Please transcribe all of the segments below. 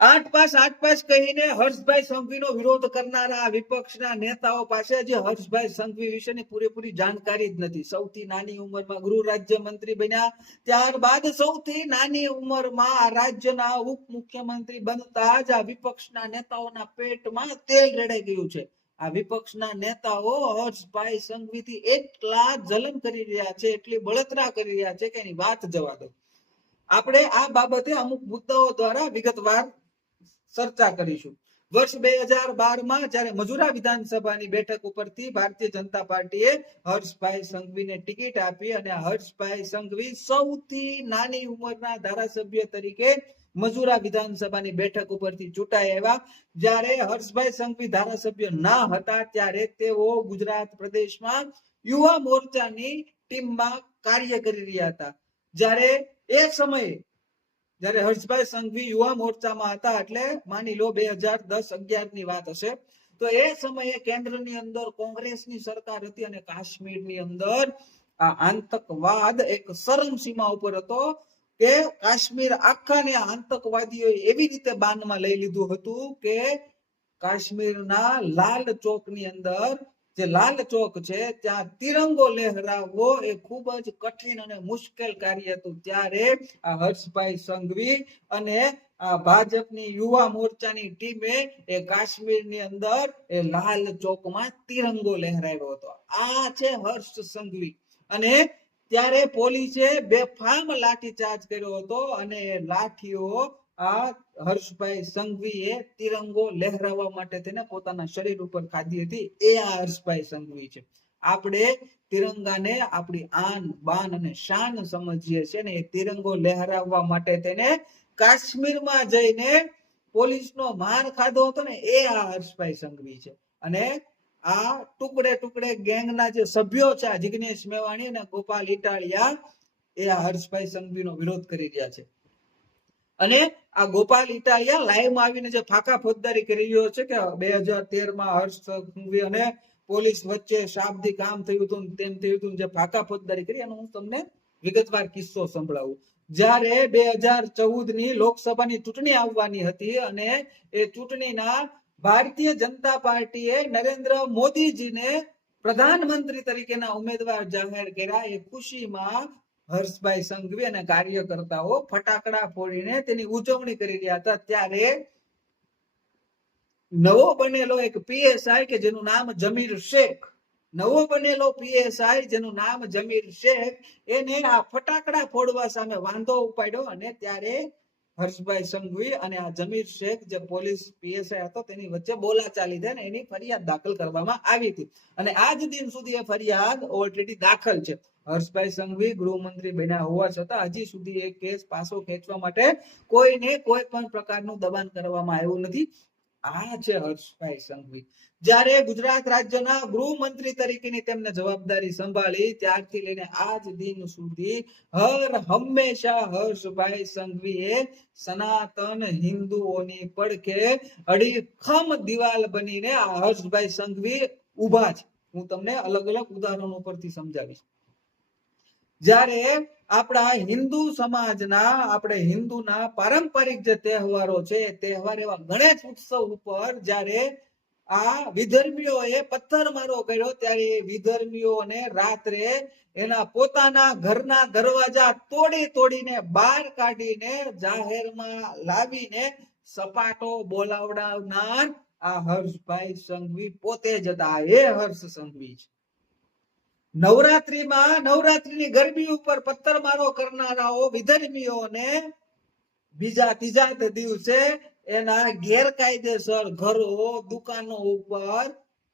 આઠ પાસ આઠ પાસ કહીને હર્ષભાઈ સંઘવીનો વિરોધ કરનારા વિપક્ષના નેતાઓ પાસે જે હર્ષભાઈ સંઘવી વિશેની પૂરેપૂરી જાણકારી જ નથી. સૌથી નાની ઉંમરમાં ગૃહ રાજ્ય મંત્રી બન્યા. ત્યારબાદ સૌથી નાની ઉંમરમાં રાજ્યના ઉપ મુખ્યમંત્રી બનતા જ આ વિપક્ષના નેતાઓના પેટમાં તેલ રેડાઈ ગયું છે. આ વિપક્ષના નેતાઓ હર્ષભાઈ સંઘવીથી એટલા જલન કરી રહ્યા છે, એટલી બળતરા કરી રહ્યા છે કે એની વાત જવા દો. આપણે આ બાબતે અમુક મુદ્દાઓ દ્વારા વિગતવાર ચર્ચા કરીશું. વર્ષ બે હજાર બારમાં જયારે મજુરા વિધાનસભાની બેઠક ઉપરથી ભારતીય જનતા પાર્ટીએ હર્ષભાઈ સંઘવીને ટિકિટ આપી અને હર્ષભાઈ સંઘવી સૌથી નાની ઉંમરના ધારાસભ્ય તરીકે મજુરા વિધાનસભાની બેઠક ઉપરથી ચૂંટાઈ આવ્યા. જ્યારે હર્ષભાઈ સંઘવી ધારાસભ્ય ના હતા ત્યારે તેઓ ગુજરાત પ્રદેશમાં યુવા મોરચાની ટીમમાં કાર્ય કરી રહ્યા હતા. જ્યારે એ સમયે જ્યારે હર્ષભાઈ સંઘવી યુવા મોરચામાં હતા એટલે માની લો બે હજાર દસ અગિયારની વાત હશે, તો એ સમયે કેન્દ્રની અંદર કોંગ્રેસની સરકાર હતી અને કાશ્મીરની અંદર આ આતંકવાદ એક સરમ સીમા ઉપર હતો કે કાશ્મીર આખાને આ આતંકવાદીઓ એવી રીતે બાનમાં લઈ લીધું હતું કે કાશ્મીરના લાલ ચોકની અંદર જે લાલ ચોક છે, ત્યાં તિરંગો લહેરાવવો એ ખૂબ જ કઠિન અને મુશ્કેલ કાર્ય હતું. ત્યારે આ હર્ષભાઈ સંઘવી અને આ ભાજપની યુવા મોરચાની ટીમે એ કાશ્મીરની અંદર એ લાલ ચોકમાં તિરંગો લહેરાવ્યો હતો. આ છે હર્ષ સંઘવી. અને ત્યારે પોલીસે બેફામ લાઠીચાર્જ કર્યો હતો અને લાઠીઓ આ હર્ષભાઈ સંઘવીએ તિરંગો લહેરાવવા માટે તેને પોતાના શરીર ઉપર ખાધી હતી. એ આ હર્ષભાઈ સંઘવી છે. આપણે તિરંગાને આપણી આન, બાન અને શાન સમજીએ છીએ ને એ તિરંગો લહેરાવવા માટે તેને કાશ્મીરમાં જઈને પોલીસનો માર ખાધો હતો ને એ આ હર્ષભાઈ સંઘવી છે. અને આ ટુકડે ટુકડે ગેંગના જે સભ્યો છે જિગ્નેશ મેવાણી અને ગોપાલ ઇટાલિયા, એ આ હર્ષભાઈ સંઘવીનો વિરોધ કરી રહ્યા છે. અને આ ગોપાલ ઇટાલિયા લાઈવમાં આવીને જે ફાકા ફોજદારી કરી રહ્યો છે કે બે હજાર તેરમાં હર્ષ સંઘવી અને પોલીસ વચ્ચે શાબ્દિક કામ થયું હતું તેમ થયું હતું જે ફાકા ફોજદારી કરી એનો હું તમને વિગતવાર કિસ્સો સંભળાવું. જ્યારે બે હજાર ચૌદની લોકસભાની ચૂંટણી આવવાની હતી અને એ ચૂંટણીના ભારતીય જનતા પાર્ટીએ નરેન્દ્ર મોદીજીને પ્રધાનમંત્રી તરીકેના ઉમેદવાર જાહેર કર્યા, એ ખુશીમાં હર્ષભાઈ સંઘવી અને કાર્યકર્તાઓ ફટાકડા ફોડીને તેની ઉજવણી કરી રહ્યા હતા. ત્યારે નવો બનેલો એક પીએસઆઈ કે જેનું નામ જમીર શેખ, નવો બનેલો પીએસઆઈ જેનું નામ જમીર શેખ, એને આ ફટાકડા ફોડવા સામે વાંધો ઉપાડ્યો અને ત્યારે હર્ષભાઈ સંઘવી અને આ જમીર શેખ જે પોલીસ પીએસઆઈ હતો તેની વચ્ચે બોલાચાલી થઈ અને એની ફરિયાદ દાખલ કરવામાં આવી હતી. અને આજ દિન સુધી એ ફરિયાદ ઓલરેડી દાખલ છે. હર્ષભાઈ સંઘવી ગૃહમંત્રી બન્યા હોવા છતાં હજી સુધી એ કેસ પાછો ખેંચવા માટે કોઈને કોઈ પણ પ્રકારનું દબાણ કરવામાં આવ્યું નથી. આ છે હર્ષભાઈ સંઘવી. જ્યારે ગુજરાત રાજ્યના ગૃહમંત્રી તરીકેની તેમને જવાબદારી સંભાળી ત્યારથી લઈને આજ દિન સુધી હર હંમેશા હર્ષભાઈ સંઘવીએ સનાતન હિન્દુઓની પડખે અડીખમ દિવાલ બનીને આ હર્ષભાઈ સંઘવી ઊભા છે. હું તમને અલગ અલગ ઉદાહરણો પરથી સમજાવીશ. જ્યારે આપણા હિન્દુ સમાજના, આપણે હિન્દુના પારંપરિક જે તહેવારો છે તહેવાર એવા ગણેશ ઉત્સવ ઉપર જ્યારે આ વિધર્મીઓએ પથ્થરમારો કર્યો, ત્યારે એ વિધર્મીઓને રાત્રે એના પોતાના ઘરના દરવાજા તોડી તોડીને બહાર કાઢીને જાહેરમાં લાવીને સપાટો બોલાવડાવનાર આ હર્ષભાઈ સંઘવી પોતે જ હતા. એ હર્ષ સંઘવી છે. નવરાત્રીમાં નવરાત્રીની ગરબી ઉપર પથ્થરમારો કરનારાઓ વિધર્મીઓને બીજા ત્રીજા દિવસે એના ગેરકાયદેસર ઘરો, દુકાનો ઉપર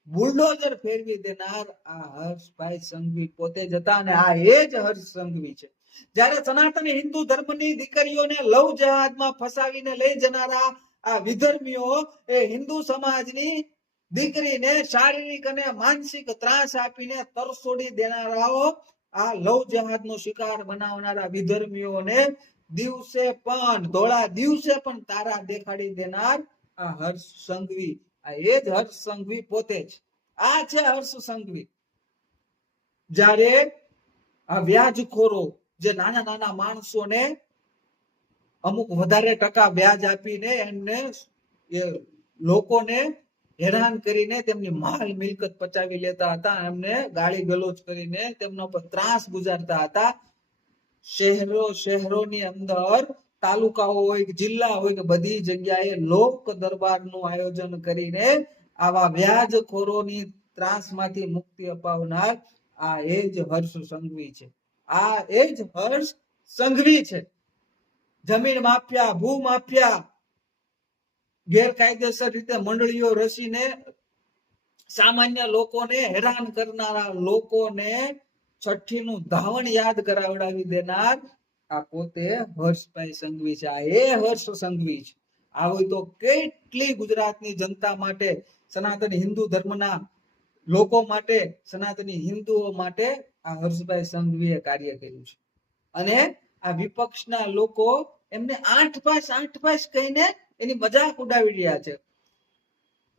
બુલડોઝર ફેરવી દેનાર આ હર્ષભાઈ સંઘવી પોતે જ હતા અને આ એ જ હર્ષ સંઘવી છે. જ્યારે સનાતન હિન્દુ ધર્મની દીકરીઓને લવ જહાજમાં ફસાવીને લઈ જનારા આ વિધર્મીઓ એ હિન્દુ સમાજની દીકરીને શારીરિક અને માનસિક ત્રાસ આપીને તરસોડી દેનારાઓ આ લવ જહાજનો શિકાર બનાવનારા વિધર્મીઓને દિવસે પણ, ધોળા દિવસે પણ તારા દેખાડી દેનાર આ હર્ષ સંઘવી. આ એ જ હર્ષ સંઘવી પોતે જ. આ છે હર્ષ સંઘવી. જ્યારે આ વ્યાજખોરો જે નાના નાના માણસોને અમુક વધારે ટકા વ્યાજ આપીને એમને લોકોને હેરાન કરીને તેમની માલ મિલકત પચાવી લેતા હતા. એમને ગાળી ગલોચ કરીને તેમના પર ત્રાસ ગુજારતા હતા. શહેરો, શહેરોની અંદર તાલુકાઓ હોય કે જિલ્લા હોય કે બધી જગ્યાએ લોક દરબારનું આયોજન કરીને આવા વ્યાજખોરોની ત્રાસમાંથી મુક્તિ અપાવનાર આ એ જ હર્ષ સંઘવી છે. આ એ જ હર્ષ સંઘવી છે. જમીન માફિયા, ભૂ માફિયા ગેરકાયદેસર રીતે મંડળીઓ રચીને સામાન્ય લોકોને હેરાન કરનારા લોકોને છઠ્ઠીનું ધાવણ યાદ કરાવડાવી દેનાર આ પોતે હર્ષભાઈ સંઘવી છે. આ એ હર્ષ સંઘવી છે. આવી તો કેટલી ગુજરાતની જનતા માટે, સનાતન હિન્દુ ધર્મના લોકો માટે, સનાતની હિન્દુઓ માટે આ હર્ષભાઈ સંઘવીએ કાર્ય કર્યું છે. અને આ વિપક્ષના લોકો એમને આઠ પાસ આઠ પાસ કહીને એની મજાક ઉડાવી રહ્યા છે.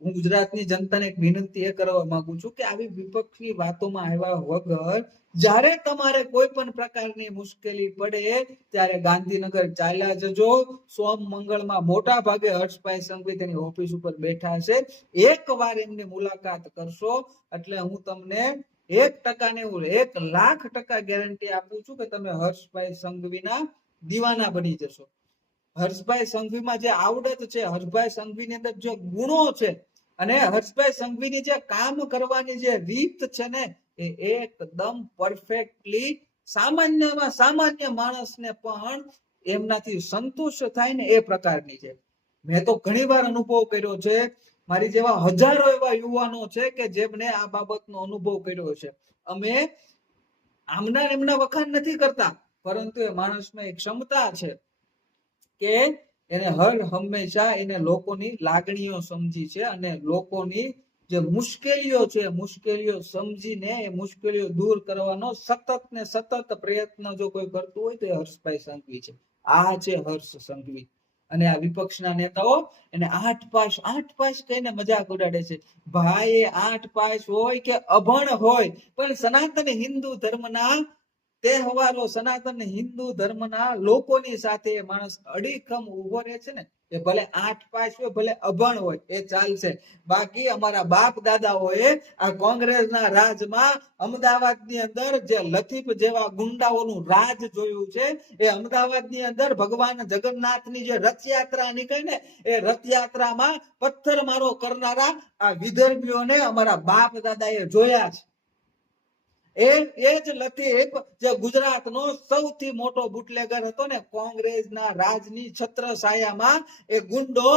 હું ગુજરાતની જનતાને એક વિનંતી એ કરવા માંગુ છું કે આવી વિપક્ષની વાતોમાં આવ્યા વગર જ્યારે તમારે કોઈ પણ પ્રકારની મુશ્કેલી પડે ત્યારે ગાંધીનગર ચાલ્યા જજો. સોમ મંગળમાં મોટા ભાગે હર્ષભાઈ સંઘવી તેની ઓફિસ ઉપર બેઠા છે. એક વાર એમની મુલાકાત કરશો એટલે હું તમને એક ટકા ને હું એક લાખ ટકા ગેરંટી આપું છું કે તમે હર્ષભાઈ સંઘવીના દીવાના બની જશો. હર્ષભાઈ સંઘવીમાં જે આવડત છે, હર્ષભાઈ સંઘવીની અંદર જે ગુણો છે અને હર્ષભાઈ સંઘવીની જે કામ કરવાની જે રીત છે ને, એ એકદમ પરફેક્ટલી સામાન્યમાં સામાન્ય માણસને પણ એમનાથી સંતુષ્ટ થાય ને એ પ્રકારની છે. મેં તો ઘણી વાર અનુભવ કર્યો છે, મારી જેવા હજારો એવા યુવાનો છે કે જેમને આ બાબતનો અનુભવ કર્યો છે. અમે આમના એમના વખાણ નથી કરતા, પરંતુ એ માણસમાં એક ક્ષમતા છે. કે એને હર હંમેશા એને લોકોની લાગણીઓ સમજી છે અને લોકોની જે મુશ્કેલીઓ છે, મુશ્કેલીઓ સમજીને એ મુશ્કેલીઓ દૂર કરવાનો સતત ને સતત પ્રયત્ન જો કોઈ કરતું હોય તો એ હર્ષભાઈ સંઘવી છે. આ છે હર્ષ સંઘવી. અને આ વિપક્ષના નેતાઓ એને આઠ પાસ આઠ પાસ કહીને મજાક ઉડાડે છે. ભાઈ આઠ પાસ હોય કે અભણ હોય, પણ સનાતન હિન્દુ ધર્મના તહેવારો સનાતન હિન્દુ ધર્મના લોકોની સાથે માણસ અડીખમ ઊભો રહે છે ને, એ ભલે આઠ પાસ હોય, ભલે અભણ હોય, એ ચાલશે. બાકી અમારા બાપ દાદાઓએ આ કોંગ્રેસના રાજમાં અમદાવાદની અંદર જે લતીફ જેવા ગુંડાઓનું રાજ જોયું છે, એ અમદાવાદની અંદર ભગવાન જગન્નાથની જે રથયાત્રા નીકળે ને, એ રથયાત્રામાં પથ્થરમારો કરનારા આ વિદર્ભીઓને અમારા બાપ દાદાએ જોયા છે. એ એ જ લતીફ જે ગુજરાતનો સૌથી મોટો બુટલેગર હતો ને, કોંગ્રેસના રાજની છત્રછાયામાં એ ગુંડો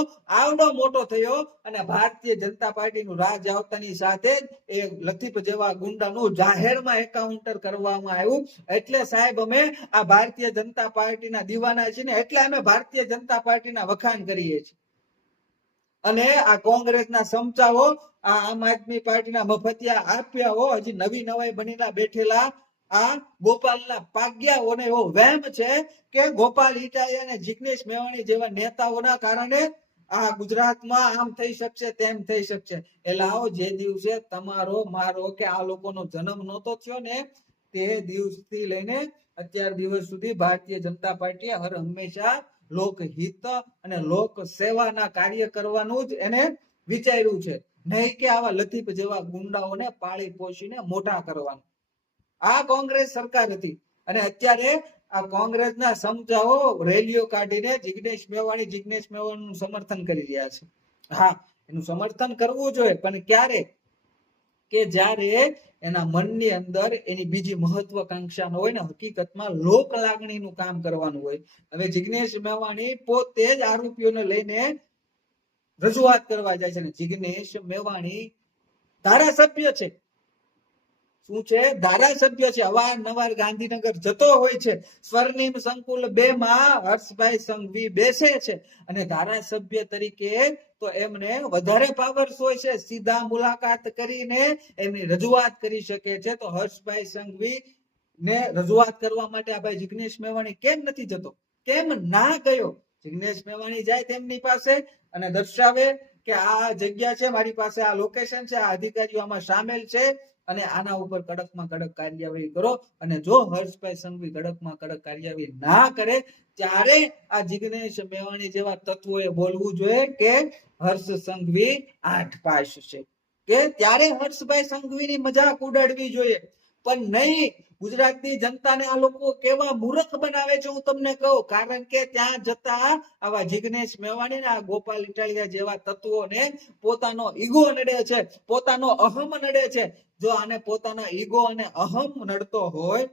આવડો મોટો થયો અને ભારતીય જનતા પાર્ટીનું રાજ આવતાની સાથે જ એ લતીફ જેવા ગુંડાનું જાહેરમાં એકાઉન્ટર કરવામાં આવ્યું. એટલે સાહેબ અમે આ ભારતીય જનતા પાર્ટીના દીવાના છીએ ને, એટલે અમે ભારતીય જનતા પાર્ટીના વખાણ કરીએ છીએ. અને આ કોંગ્રેસના સમચાઓ આ આમ આદમી પાર્ટીના મફતિયા આપ્યાઓ, હજી નવી નવાઈ બનીના બેઠેલા આ ગોપાલના પાગ્યાઓને એવો વહેમ છે કે ગોપાલ ઇટાલિયા અને જિગ્નેશ મેવાણી જેવા નેતાઓના કારણે આ ગુજરાતમાં આમ થઈ શકશે, તેમ થઈ શકશે. એટલે આવો જે દિવસે તમારો, મારો કે આ લોકોનો જન્મ નહોતો થયો ને, તે દિવસથી લઈને અત્યાર દિવસ સુધી ભારતીય જનતા પાર્ટીએ હર હંમેશા લોકહિત અને લોક સેવાના કાર્ય કરવાનું જ એને વિચાર્યું છે. નહીં કે આવા લતીફ જેવા ગુંડાઓને પાળી પોષીને મોટા કરવાનું. આ કોંગ્રેસ સરકાર હતી. અને અત્યારે આ કોંગ્રેસના સમજાઓ રેલીઓ કાઢીને જિગ્નેશ મેવાણી, જિગ્નેશ મેવાણીનું સમર્થન કરી રહ્યા છે. હા, એનું સમર્થન કરવું જોઈએ, પણ ક્યારે? કે જ્યારે એના મનની અંદર એની બીજી મહત્વકાંક્ષા હોય ને હકીકતમાં લોક લાગણીનું કામ કરવાનું હોય. હવે જિગ્નેશ મેવાણી પોતે જ આરોપીઓને લઈને રજૂઆત કરવા જાય છે જિગ્નેશ મેવાણી ધારાસભ્ય છે. શું છે? ધારાસભ્ય છે. અવારનવાર ગાંધીનગર જતો હોય છે. સ્વર્ણિમ સંકુલ બે માં હર્ષભાઈ સંઘવી બેસે છે. અને ધારાસભ્ય તરીકે તો એમને વધારે પાવર્સ હોય છે. સીધા મુલાકાત કરીને એમની રજૂઆત કરી શકે છે. તો હર્ષભાઈ સંઘવી ને રજૂઆત કરવા માટે આ ભાઈ જિગ્નેશ મેવાણી કેમ નથી જતો? કેમ ના ગયો? જિગ્નેશ મેવાણી જાય તેમની પાસે અને દર્શાવે કે આ જગ્યા છે, મારી પાસે આ લોકેશન છે, આ અધિકારીઓ આમાં સામેલ છે. અને આના ઉપર કડકમાં કડક કાર્યવાહી કરો. અને જો હર્ષભાઈ સંઘવી કડકમાં કડક કાર્યવાહી ના કરે, ત્યારે આ જિગ્નેશ મેવાણી જેવા તત્વોએ બોલવું જોઈએ કે હર્ષ સંઘવી આઠ પાસ છે. કે ત્યારે હર્ષભાઈ સંઘવીની મજાક ઉડાડવી જોઈએ. પણ નહીં, ગુજરાતની જનતાને આ લોકો કેવા મૂર્ખ બનાવે છે હું તમને કહું. કારણ કે ત્યાં જતા આવા જિગ્નેશ મેવાણી ને આ ગોપાલ ઇટાલિયા જેવા તત્વોને પોતાનો ઈગો નડે છે, પોતાનો અહમ નડે છે. જો આને પોતાના ઈગો અને અહમ નડતો હોય,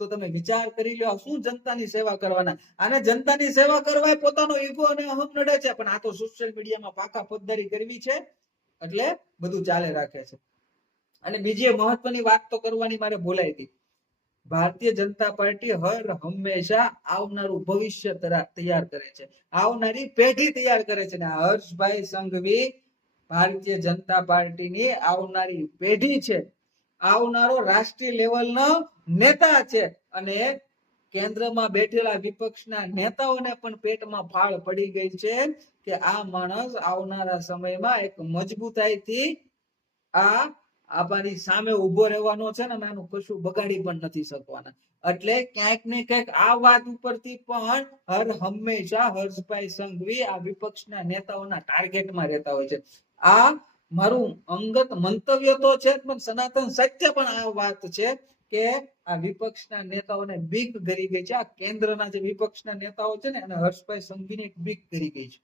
તો તમે વિચાર કરી લો શું જનતાની સેવા કરવાના? આને જનતાની સેવા કરવા પોતાનો ઈગો અને અહમ નડે છે, પણ આ તો સોશિયલ મીડિયામાં પાકા પદ્ધતિ કરવી છે, એટલે બધું ચાલે રાખે છે. અને બીજી મહત્વની વાત તો કરવાની મારે ભૂલાઈ હતી ભારતીય જનતા પાર્ટી હર હંમેશા આવનારું ભવિષ્ય તૈયાર કરે છે. આવનારી પેઢી તૈયાર કરે છે. હર્ષભાઈ સંઘવી ભારતીય જનતા પાર્ટીની આવનારી પેઢી છે. આવનારો રાષ્ટ્રીય લેવલનો નેતા છે. અને કેન્દ્રમાં બેઠેલા વિપક્ષના નેતાઓને પણ પેટમાં ફાળ પડી ગઈ છે કે આ માણસ આવનારા સમયમાં એક મજબૂતાઈથી આ આપણી સામે ઊભો રહેવાનો છે ને આનું કશું બગાડી પણ નથી શકવાના. એટલે ક્યાંક ને ક્યાંક આ વાત ઉપરથી પણ હર હંમેશા હર્ષભાઈ સંઘવી આ વિપક્ષના નેતાઓના ટાર્ગેટમાં રહેતા હોય છે. આ મારું અંગત મંતવ્ય તો છે પણ સનાતન સત્ય પણ આ વાત છે કે આ વિપક્ષના નેતાઓને બીક ગરી ગઈ છે. આ કેન્દ્રના જે વિપક્ષના નેતાઓ છે ને, એને હર્ષભાઈ સંઘવીને બીક ગરી ગઈ છે.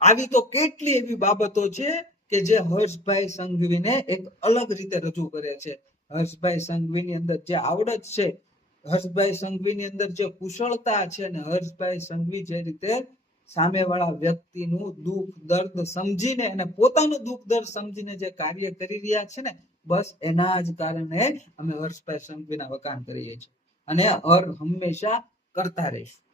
આવી તો કેટલી એવી બાબતો છે કે જે હર્ષભાઈ સંઘવીને એક અલગ રીતે રજૂ કરે છે. હર્ષભાઈ સંઘવીની અંદર જે આવડત છે, હર્ષભાઈ સંઘવીની અંદર જે કુશળતા છે ને હર્ષભાઈ સંઘવી જે રીતે સામેવાળા વ્યક્તિનું દુઃખ, દર્દ સમજીને અને પોતાનું દુઃખ, દર્દ સમજીને જે કાર્ય કરી રહ્યા છે ને, બસ એના જ કારણે અમે હર્ષભાઈ સંઘવીના વખાણ કરીએ છીએ. અને હર હંમેશા કરતા રહીશું.